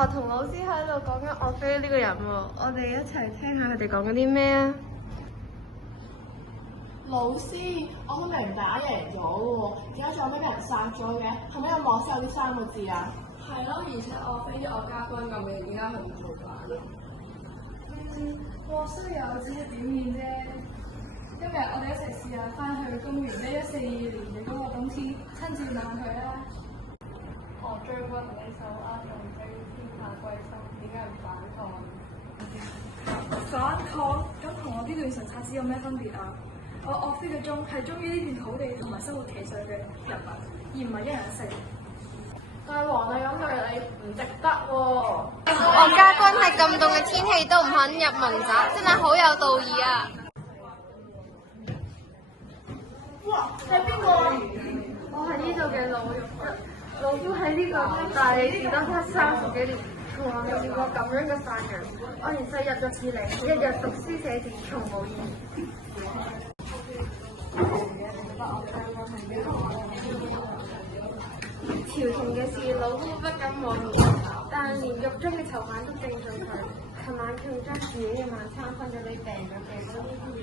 學同老師喺度講緊岳飛呢個人喎，我哋一齊聽下佢哋講緊啲咩啊！老師，我都明打贏咗喎，點解仲有咩俾人殺咗嘅？係咪有網上有呢3個字啊？係咯，而且岳飛啲岳家軍咁嘅，點解佢唔做反？喎雖有只係表面啫。今日我哋一齊試下翻去公元1142年嘅嗰個冬天，親自問佢啦。何將軍你手握重兵，天下歸心，點解唔反抗？反抗？咁同我呢段神策子有咩分別啊？我岳飛嘅忠係忠於呢片土地同埋生活其上嘅人民，而唔係一人一城。但係皇帝咁對你唔值得喎。岳家軍喺咁凍嘅天氣都唔肯入民宅，真係好有道義啊！哇，係邊個啊？我係呢度嘅老肉質，老夫喺呢個大理寺當差30幾年，從來未見過咁樣嘅犯人。我由細入咗以嚟，日日讀書寫字，從無厭。朝廷嘅事，老夫不敢妄言，但連獄中嘅囚犯都敬重佢。琴晚佢仲將自己嘅晚餐分咗俾病咗嘅嗰啲官員。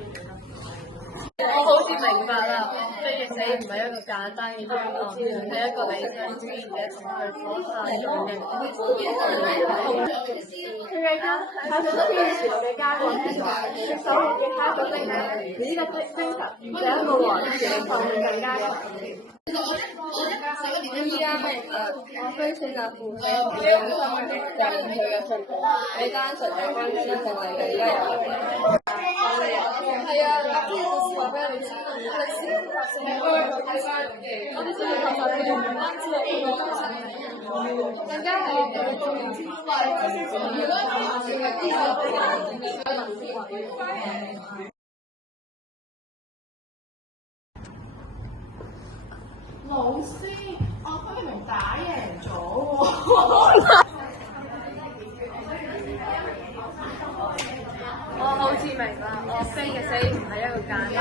我好似明白啦，飛翼死唔係一個簡單嘅冤案，係一個理想主義者同佢所犯用嘅。佢嘅家喺好多天朝嘅家國之外，佢守護嘅係一個精神，而呢個精神比一個王朝嘅壽命更加長。依家明白，岳飛選擇赴死唔係用心嘅，就係佢嘅信徒，你單純嘅關注淨係你一人。係啊，阿邊個故事話俾你知，歷史成日都喺度睇翻，我哋真係求求你哋唔單止係呢個真實，更加係對眾人之外，如果係呢個比較文字。老師，岳飛明打贏咗喎。我好似明啦，岳飛嘅死唔係一個簡單。